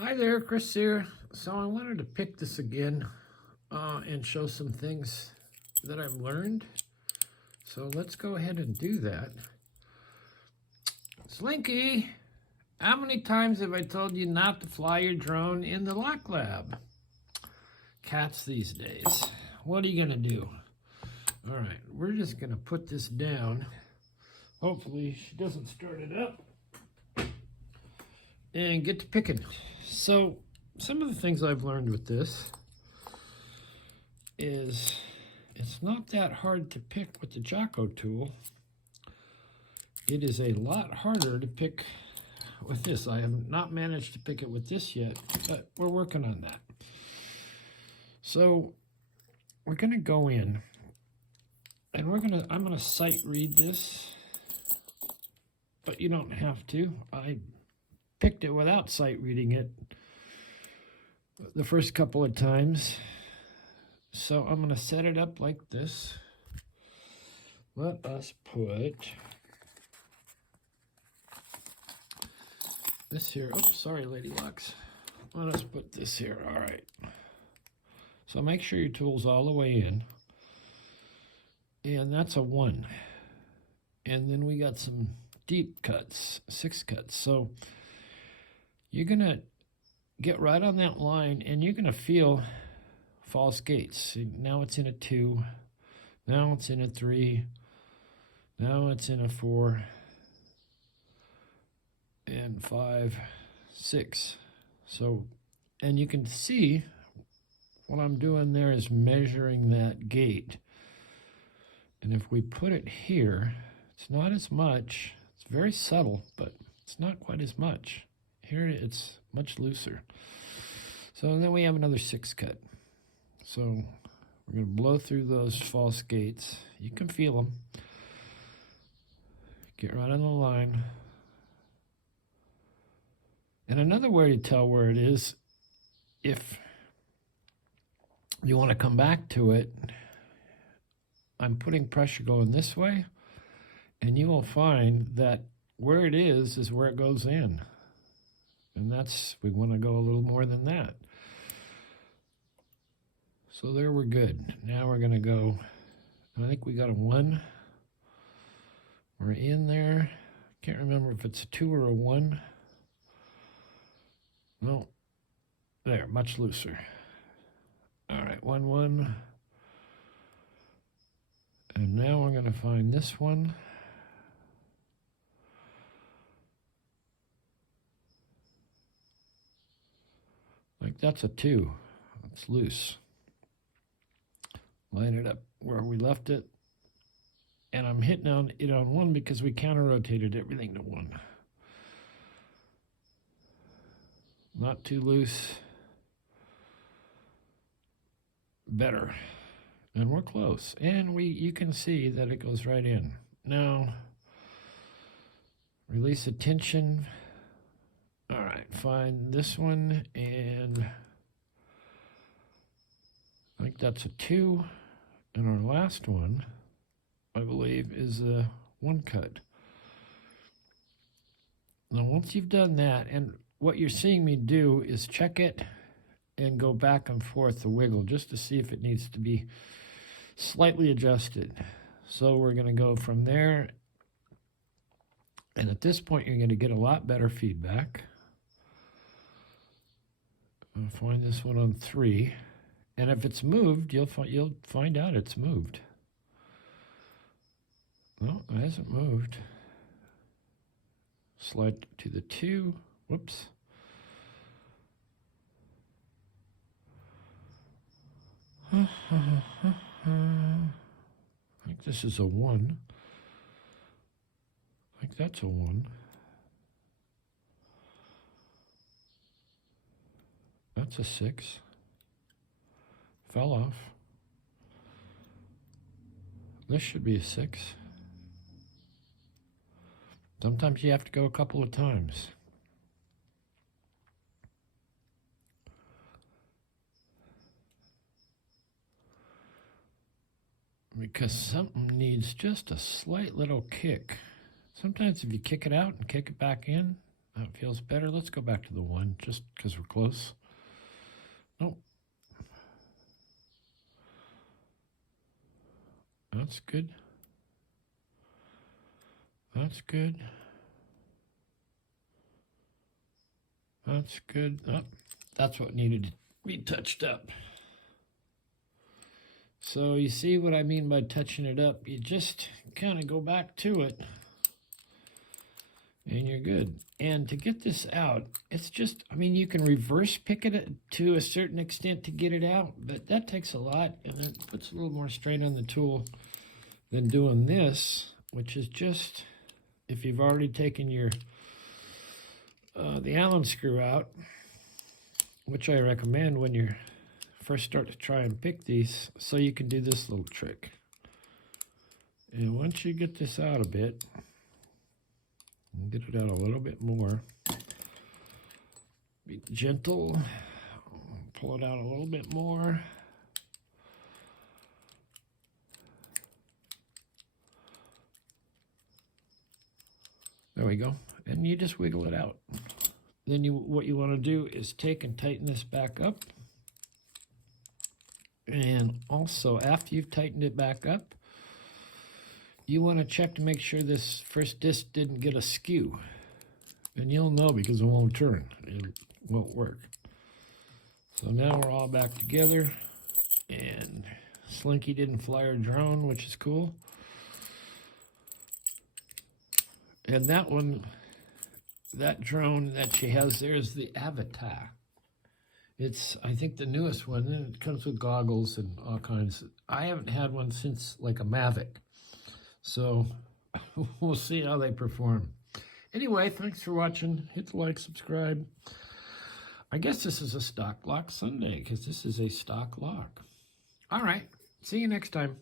Hi there, Chris here. So I wanted to pick this again and show some things that I've learned. So let's go ahead and do that. Slinky, how many times have I told you not to fly your drone in the lock lab? Cats these days. What are you going to do? All right, we're just going to put this down. Hopefully she doesn't start it up. And get to picking. So some of the things I've learned with this is it's not that hard to pick with the Jocko tool. It is a lot harder to pick with this. I have not managed to pick it with this yet, but we're working on that. So we're going to go in and I'm going to sight read this, but you don't have to. I picked it without sight reading it the first couple of times. So I'm going to set it up like this. Let us put this here. Oops, sorry, Lady Lux. Let us put this here. All right. So make sure your tool's all the way in. And that's a 1. And then we got some deep cuts, 6 cuts. So you're going to get right on that line and you're going to feel false gates. See, now it's in a 2. Now it's in a 3. Now it's in a 4. And 5, 6. So, and you can see what I'm doing there is measuring that gate. And if we put it here, it's not as much. It's very subtle, but it's not quite as much. Here it's much looser. So then we have another 6 cut. So we're going to blow through those false gates. You can feel them. Get right on the line. And another way to tell where it is, if you want to come back to it, I'm putting pressure going this way, and you will find that where it is where it goes in. And we want to go a little more than that. So there we're good. Now we're going to go, I think we got a 1. We're in there. Can't remember if it's a 2 or a 1. No, there, much looser. All right, 1, 1. And now we're going to find this one. Like that's a 2. It's loose. Line it up where we left it. And I'm hitting on it on 1 because we counter-rotated everything to 1. Not too loose. Better. And we're close. And you can see that it goes right in. Now, release the tension. All right, find this one, and I think that's a 2. And our last one, I believe, is a 1 cut. Now, once you've done that, and what you're seeing me do is check it and go back and forth the wiggle just to see if it needs to be slightly adjusted. So we're going to go from there, and at this point you're going to get a lot better feedback. I'll find this one on 3, and if it's moved, you'll find out it's moved. No, it hasn't moved. Slide to the 2. Whoops. I think this is a 1. I think that's a 1. That's a 6. Fell off. This should be a 6. Sometimes you have to go a couple of times. Because something needs just a slight little kick. Sometimes if you kick it out and kick it back in, That feels better. Let's go back to the 1 just because we're close. Nope. That's good. That's good. That's good. Oh, that's what needed to be touched up. So you see what I mean by touching it up? You just kind of go back to it and you're good. And to get this out, it's just, I mean, you can reverse pick it to a certain extent to get it out, but that takes a lot and it puts a little more strain on the tool than doing this, which is just, if you've already taken your the Allen screw out, which I recommend when you first start to try and pick these, so you can do this little trick. And once you get this out a bit, and get it out a little bit more, be gentle, pull it out a little bit more. There we go. And you just wiggle it out. Then what you want to do is take and tighten this back up. And also, after you've tightened it back up, you want to check to make sure this first disc didn't get askew. And you'll know because it won't turn. It won't work. So now we're all back together. And Slinky didn't fly her drone, which is cool. And that one, that drone that she has there is the Avatar. It's, I think, the newest one. And it comes with goggles and all kinds. I haven't had one since like a Mavic. So we'll see how they perform. Anyway, thanks for watching. Hit the like, subscribe. I guess this is a stock lock Sunday because this is a stock lock. All right. See you next time.